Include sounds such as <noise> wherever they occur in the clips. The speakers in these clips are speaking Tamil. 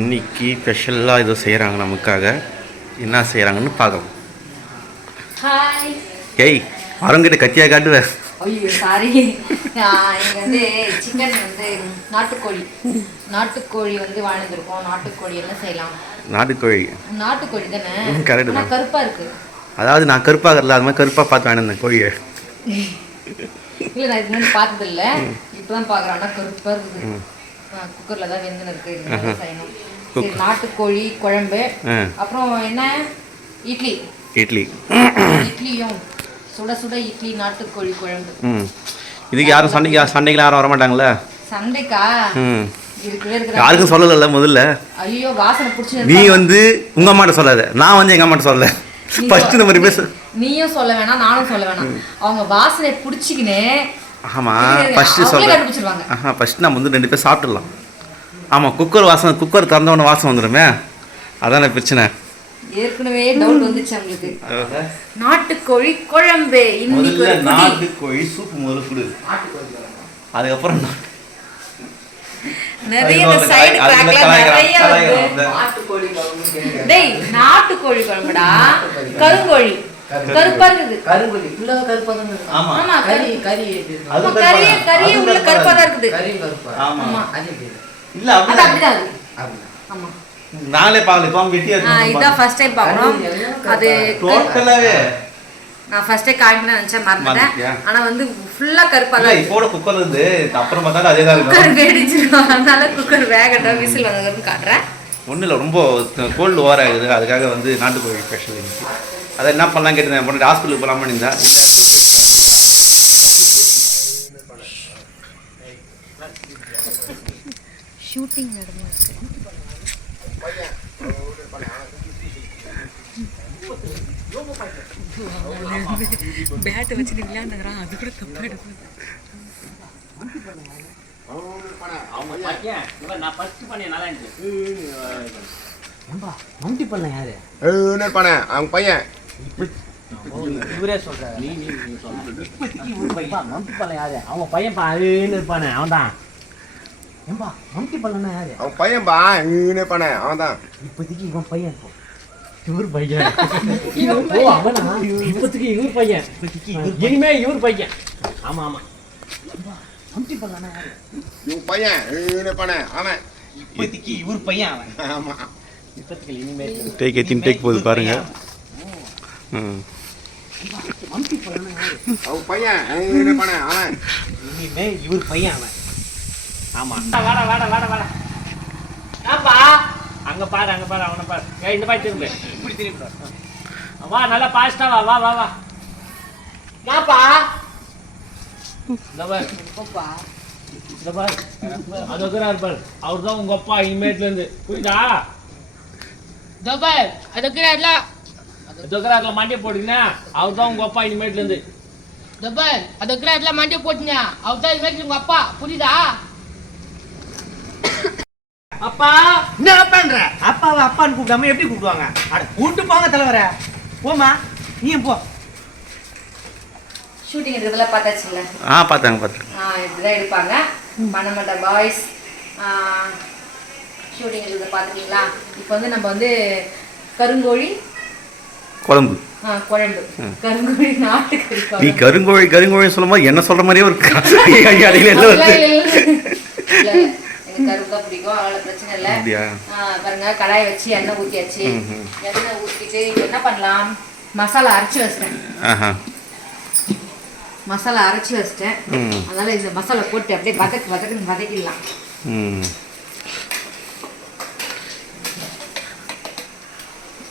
இன்னைக்கு ஸ்பெஷலாக ஏதோ செய்கிறாங்க நமக்காக. என்ன செய்கிறாங்கன்னு பார்க்கலாம். ஏய் வரவங்கிட்ட கத்தியா காட்டுவேன் ஐயோ சாரி இங்கே வந்து சிக்கன் வந்து நாட்டுக்கோழி. நாட்டுக்கோழி வந்து வாழ்ந்துருக்கோம். நாட்டுக்கோழி என்ன செய்யலாம்? நாட்டுக்கோழி. நாட்டுக்கோழி தானே? ஆனா தான். கருப்பா இருக்கு. அதாவது நான் கருப்பாகிறல அது மாதிரி கருப்பாக பார்த்து வேணும் கோழியை. இல்லை நான் இதுக்கு முன்னாடி பார்த்தது இல்லை இப்போதான் பார்க்குறேன். ஆனால் கருப்பா இருக்குது. குக்கரில் தான் வெந்துன்னு இருக்கு இது நல்லா செய்யணும். நாட்டுக்கோழி குழம்பு. அப்புறம் என்ன? இட்லி. இட்லி. இட்லியும். சுட சுட இட்லி நாட்டுக்கோழி குழம்பு. இதுக்கு யாரும் சண்டைக்கு சண்டைக்கு யாரும் வர மாட்டாங்களே சண்டைக்கா யாருக்கும் சொல்லலைல்ல முதல்ல. ஐயோ வாசனை பிடிச்சி நீ வந்து உங்கள் அம்மாட்ட சொல்லாத. நான் வந்து எங்கள் அம்மாட்ட சொல்லல. இந்த மாதிரி பேசு. நீயும் சொல்ல வேணாம் நானும் சொல்ல வேணாம். அவங்க வாசனை பிடிச்சிக்கினே ஆமாம் ஃபஸ்ட்டு சொல்கிறேன் ஆஹா ஃபஸ்ட்டு நம்ம வந்து ரெண்டு பேர் சாப்பிட்டுடலாம். ஆமாம் குக்கர் வாசனை குக்கர் திறந்தவொடனே வாசனை வந்துடுமே? அதானே பிரச்சனை. ஏற்கனவே டவுட் வந்துச்சு அவங்களுக்கு. நாட்டுக்கோழி குழம்பு. இன்னைக்கு ஒரு புடி கோழி சூப்பு முதல்ல கொடு. அதுக்கப்புறம் நான் நிறைய சைடு கிராக்ல நிறைய. வருது. நாட்டுக்கோழி குழம்பு டேய் நாட்டுக்கோழி குழம்புடா. கருங்கோழி. கருப்பா இருக்குது கருங்கோழி உள்ள கருப்பா தான் இருக்கு. ஆமா. ஆமா கறி கறி. கறி எப்படி இருக்கும்? அது ஆமா கருப்பா கறியே தான். கறியே அது உள்ள கருப்பா கருப்பா தான் தான். இருக்குது. கறி கருப்பா. ஆமா. ஆமா. அது எப்படி இருக்கு? இல்ல அது அப்படி அப்படிதான் இருக்குது. அப்படிதான். ஆமா. நாங்களே பார்க்கல இப்போ வெட்டியா ஆ, இதான் ஃபர்ஸ்ட் டைம் பார்க்குறோம் அது டோட்டலாவே நான் ஃபர்ஸ்ட் டைம் காமிக்கணும்னு நினச்சேன் மறந்துட்டேன்? ஆனா வந்து ஃபுல்லா கருப்பா இல்ல தான். இப்போட குக்கர் இருந்து அப்புறம் பார்த்தாலும் அதே தான் இருக்கும். குக்கர் வெடிச்சிடும். அதனால குக்கர் வேகட்டும். விசில் வந்ததுன்னு காட்டுறேன். ஒன்றும் இல்லை ரொம்ப கோல்டு ஓவர் ஆகுது. அதுக்காக வந்து நாட்டுக்கோழி ஸ்பெஷல் இருந்துச்சு அதை என்ன பண்ணலாம் கேட்டு பொண்ணு ஹாஸ்பிட்டலுக்கு போகலாமா இருந்தா. ஷூட்டிங் நடந்துருக்கு பேட்டை வச்சுட்டு விளையாண்டுக்கிறான். அது கூட தப்பா எடுக்கும் அவங்க பையன். இவன் இவரே சொல்றாரு. பையன் யாரு இருப்பானே அவன் தான் யாரு? பையன் பா இருப்பானே அவன் தான் இப்போதைக்கு இவன் பையன் இப்போ இவர் பையன். ஓ அவனா? இப்போதைக்கு இவர் பையன். இனிமே இவர் பையன். ஆமா ஆமா. யாரு? இவங்க பையன் இருப்பானே அவன். இப்போதைக்கு இவர் பையன் அவன். ஆமா. இப்போதைக்கு இனிமே டேக் எத்தின் டேக் போகுது பாருங்க. இனிமே இவர் பையன் அவன் ஆமா வாடா வாட வாட வாடா ஏப்பா அங்க பாரு அங்க பாரு அவனை பாரு ஏ இந்த பாரு திரும்ப இப்படி திரும்பி வா நல்லா பாஸ்டா வா வா வா வா ஏப்பா இந்த பாரு இந்த பாரு அது இருக்கிறார் பாரு அவர் தான் உங்க அப்பா இனிமேட்ல இருந்து புரியுதா இந்த பாரு அது இருக்கிறார்ல மண்டிய போடுங்க அவர் தான் உங்க அப்பா இனிமேட்ல இருந்து டபல் அது இருக்கிற மண்டிய போட்டுங்க அவர் தான் இது உங்க அப்பா. புரியுதா? அப்பா! என்ன பண்ற? அப்பாவை அப்பான்னு கூப்பிடாம எப்படி கூப்பிடுவாங்க அட கூட்டு போங்க தலைவர. போமா நீ போ. ஷூட்டிங் இருக்கிறதுல பார்த்தாச்சுல்ல ஆ பார்த்தாங்க பார்த்தாங்க. ஆ இப்படிதான் எடுப்பாங்க. மணமண்ட பாய்ஸ் ஷூட்டிங் இருக்கிறத பார்த்துட்டீங்களா இப்போ வந்து நம்ம வந்து கருங்கோழி குழம்பு. கருங்கோழி நீ கருங்கோழி கருங்கோழி சொல்லும்போது என்ன சொல்ற மாதிரியே ஒரு அடையில எல்லாம் வருது? பாருங்க கடாய் வச்சு எண்ணெய் ஊற்றியாச்சு எண்ணெய் ஊற்றிட்டு என்ன பண்ணலாம்? மசாலா அரைச்சி வச்சிட்டேன். மசாலா அரைச்சி வச்சிட்டேன். அதனால இந்த மசாலா போட்டு அப்படியே வதக்கு வதக்குன்னு வதக்கிடலாம்.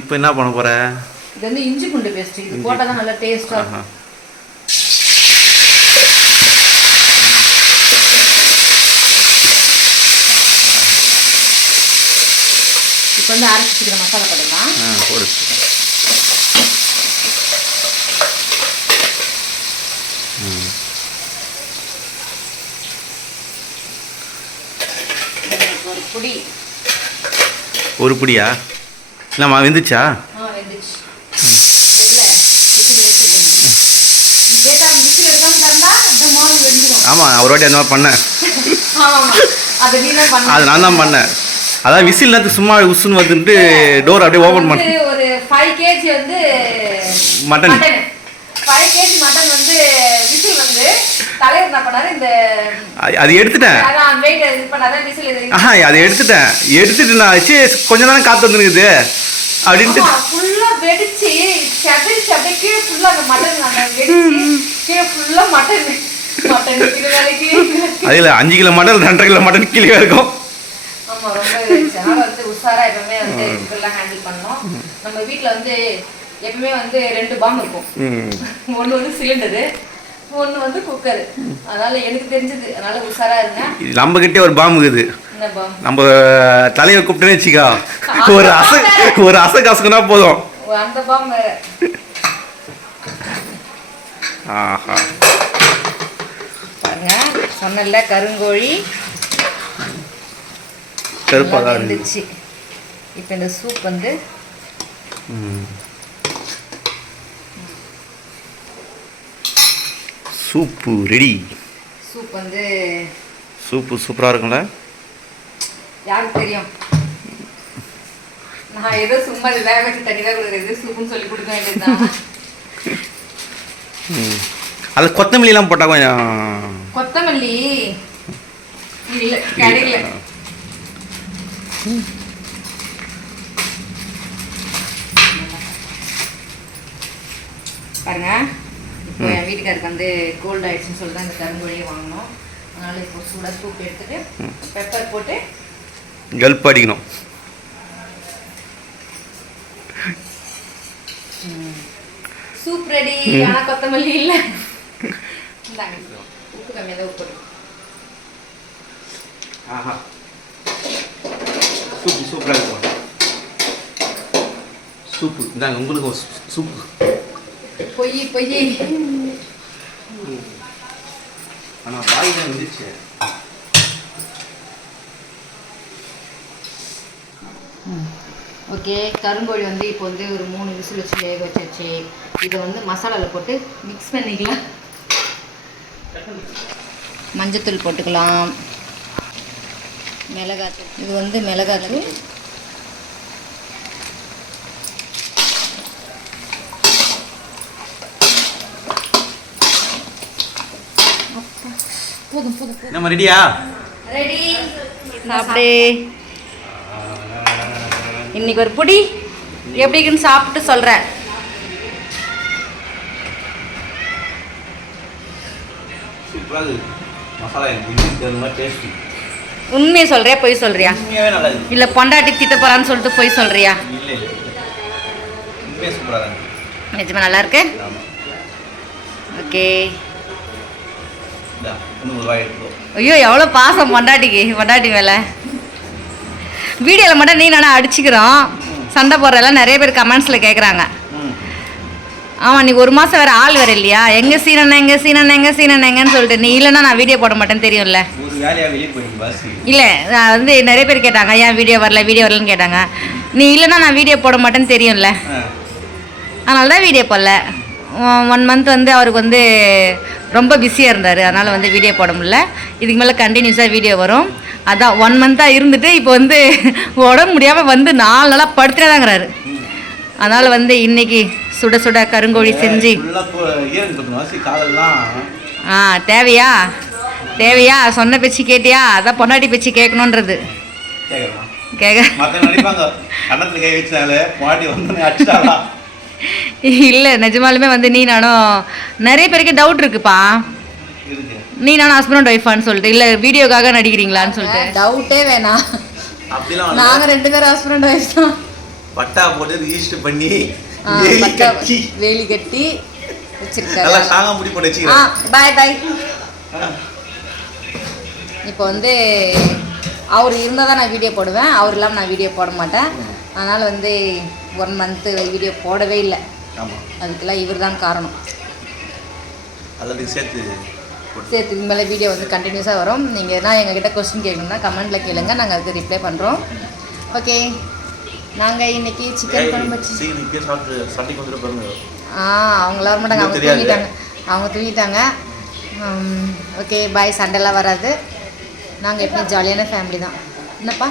இப்போ என்ன பண்ண போற? இது வந்து இஞ்சி பூண்டு பேஸ்ட் இது போட்டால் தான் நல்லா டேஸ்ட்டாக இருக்கும் இப்போ வந்து அரைச்சி வச்சுக்கிற மசாலா போடலாம் ஒரு பொடி. ஒரு பிடியா? இல்லைம்மா வெந்துச்சு தெரியல விசில் வச்சுக்கணும் கேட்டா விசில் எடுக்காம திறந்தா அந்த ஆமாம் ஒரு வாட்டி அந்த மாதிரி பண்ணேன். அது நான் தான் பண்ணேன். அதான் விசில் நேரத்துக்கு சும்மா உசுன்னு வந்துட்டு டோர் அப்படியே ஓப்பன் பண்ண ஒரு ஃபைவ் கேஜி வந்து மட்டன் ஃபைவ் கேஜி மட்டன் வந்து விசில் வந்து தலைவர் என்ன பண்ணாரு? இந்த அது- எடுத்துட்டேன். ஆஹா அதை எடுத்துட்டேன். எடுத்துட்டு நான் சே கொஞ்சம் தானே காத்து வந்துருக்குது. அப்படின்ட்டு ஃபுல்லா வெடிச்சு செதறிச்சு அப்படியே கீழே ஃபுல்லா அந்த மட்டன் கீழே ஃபுல்லா மட்டன் அதில் அஞ்சு கிலோ மட்டன் ரெண்டரை கிலோ மட்டன் கீழே இருக்கும். ஆமா ரொம்ப இருந்துச்சு அதனால வந்து உஷாரா எப்பவுமே வந்து இதெல்லாம் ஹேண்டில் பண்ணோம் நம்ம வீட்ல வந்து எப்பவுமே வந்து ரெண்டு பாம் இருக்கும். ஒண்ணு வந்து சிலிண்டரு ஒண்ணு வந்து குக்கர் அதனால எனக்கு தெரிஞ்சது அதனால உஷாரா இருந்தேன். இது நம்ம கிட்டே ஒரு பாம்பு இருக்குது. பாம் நம்ம தலையை கூப்பிட்டேன்னு வச்சுக்கா. ஒரு அசை ஒரு அசை காசுக்குனா போதும். அந்த பாம் வேற. ஆஹா. பாருங்க. சொன்னல கருங்கோழி. கருப்பாக இருந்துச்சு. இப்போ இந்த சூப் வந்து சூப்பு ரெடி. சூப் வந்து சூப்பு சூப்பராக இருக்கும்ல? யாருக்கு தெரியும்? நான் ஏதோ சும்மா இது வேக வச்சு தண்ணி தான் கொடுக்குறது சூப்புன்னு சொல்லி கொடுக்க வேண்டியதுதான். அதில் கொத்தமல்லிலாம் போட்டால் கொஞ்சம் கொத்தமல்லி. இல்ல கிடைக்கல பாருங்க இப்போ என் வீட்டுக்காருக்கு வந்து கோல்ட் ஆயிடுச்சுன்னு சொல்லி தான் இந்த கருங்கோழியை வாங்கினோம். அதனால இப்போ சூடாக சூப் எடுத்துட்டு பெப்பர் போட்டு கல்ப் அடிக்கணும். சூப் ரெடி ஆனா கொத்தமல்லி இல்ல. இந்தாங்க. உப்பு கம்மியாக தான் உப்பு ஆஹா சூப்பு சூப்பராக இருக்கும் சூப்பு இந்தாங்க உங்களுக்கு சூப்பு பொய் பொய் ஆனால் வாயில் வந்துச்சு ஓகே கருங்கோழி வந்து இப்போ வந்து ஒரு மூணு விசில் வச்சு வேக வச்சாச்சு இதை வந்து மசாலாவில் போட்டு மிக்ஸ் பண்ணிக்கலாம் மஞ்சத்தூள் போட்டுக்கலாம். மிளகாத்தூள். இது வந்து மிளகாத்தூள். போதும் போதும் நம்ம ரெடியா? ரெடி. சாப்பிடு. இன்னைக்கு ஒரு புடி. எப்படி இருக்குன்னு சாப்பிட்டு சொல்கிறேன் சூப்பராக இருக்குது மசாலா எனக்கு இன்னும் தெரியுமா டேஸ்டி உண்மையை சொல்றியா? பொய் சொல்றியா? உண்மையாகவே நல்லா இருக்குது இல்லை பொண்டாட்டி திட்ட போறான்னு சொல்லிட்டு பொய் சொல்றியா? இல்லை இல்லை. உண்மையாக சூப்பராக தான் இருக்குது நிஜமா நல்லா இருக்கு? ஆமாம் ஓகே. இந்தா இன்னும் ஒரு வாய் எடுத்துக்கோ. ஐயோ எவ்வளோ பாசம் பொண்டாட்டிக்கு பொண்டாட்டி மேலே. வீடியோவில் மட்டும் நீ நானும் அடிச்சுக்கிறோம்? சண்டை போடுறதெல்லாம் நிறைய பேர் கமெண்ட்ஸில் கேட்குறாங்க ஆமாம் நீ ஒரு மாதம் வேறு ஆள் வேறு இல்லையா? எங்கே சீனண்ணா எங்கே சீனண்ணா எங்கே சீனண்ணா எங்கன்னு சொல்லிட்டு நீ இல்லைன்னா நான் வீடியோ போட மாட்டேன்னு தெரியும்ல? இல்லை நான் வந்து நிறைய பேர் கேட்டாங்க ஏன் வீடியோ வரல வீடியோ வரலன்னு கேட்டாங்க. நீ இல்லைன்னா நான் வீடியோ போட மாட்டேன்னு தெரியும்ல? அதனால தான் வீடியோ போடல. ஒன் மந்த் வந்து அவருக்கு வந்து ரொம்ப பிஸியாக இருந்தார். அதனால் வந்து வீடியோ போட முடியல. இதுக்கு மேலே கண்டினியூஸாக வீடியோ வரும். அதான் ஒன் மந்த்தாக இருந்துட்டு இப்போ வந்து <laughs> உடம்பு முடியாமல் வந்து நாலு நாளாக படுத்துறதாங்கிறாரு அதனால் வந்து இன்னைக்கு சுட சுட கருங்கோழி செஞ்சு. ஆ தேவையா? தேவையா? சொன்ன பேச்சு கேட்டியா? அதான் பொண்டாட்டி பேச்சு கேட்கணுன்றது. <laughs> இல்லை நிஜமாலுமே வந்து நீ நானும் நிறைய பேருக்கு டவுட் இருக்குப்பா. இருக்கு. நீ நானும் ஹஸ்பண்ட் அண்ட் ஒய்ஃபான்னு சொல்லிட்டு இல்லை வீடியோக்காக நடிக்கிறீங்களான்னு சொல்லிட்டு. டவுட்டே வேணாம் நாங்கள் ரெண்டு பேரும் ஹஸ்பண்ட் அண்ட் ஒய்ஃப் தான். பட்டா போட்டு ரிஜிஸ்டர் பண்ணி வேலி கட்டி. வேலி கட்டி நல்லா வச்சிருக்காரு ஆ பாய் பாய் இப்போ வந்து அவர் இருந்தால் தான் நான் வீடியோ போடுவேன். அவர் இல்லாமல் நான் வீடியோ போட மாட்டேன். அதனால் வந்து ஒன் மந்த்து வீடியோ போடவே இல்லை. அதுக்கெல்லாம் இவர் தான் காரணம் சேர்த்து சேர்த்து இது மேலே வீடியோ வந்து கண்டினியூஸாக வரும். நீங்கள் எதனா எங்ககிட்ட கொஸ்டின் கேட்கணும்னா கமெண்ட்டில் கேளுங்க. நாங்கள் அதுக்கு ரிப்ளை பண்ணுறோம் ஓகே நாங்கள் இன்னைக்கு சிக்கன் குழம்பு வச்சு சீக்கிரம் சாப்பிட்டு சண்டைக்கு வந்துட்டு பாருங்க. ஆ அவங்க வர மாட்டாங்க அவங்க. தூங்கிட்டாங்க. அவங்க தூங்கிட்டாங்க. ஓகே பாய் சண்டைலாம் வராது. நாங்கள் எப்பயும் ஜாலியான ஃபேமிலி தான். என்னப்பா?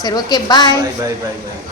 சரி ஓகே பாய் பாய் பாய் பாய்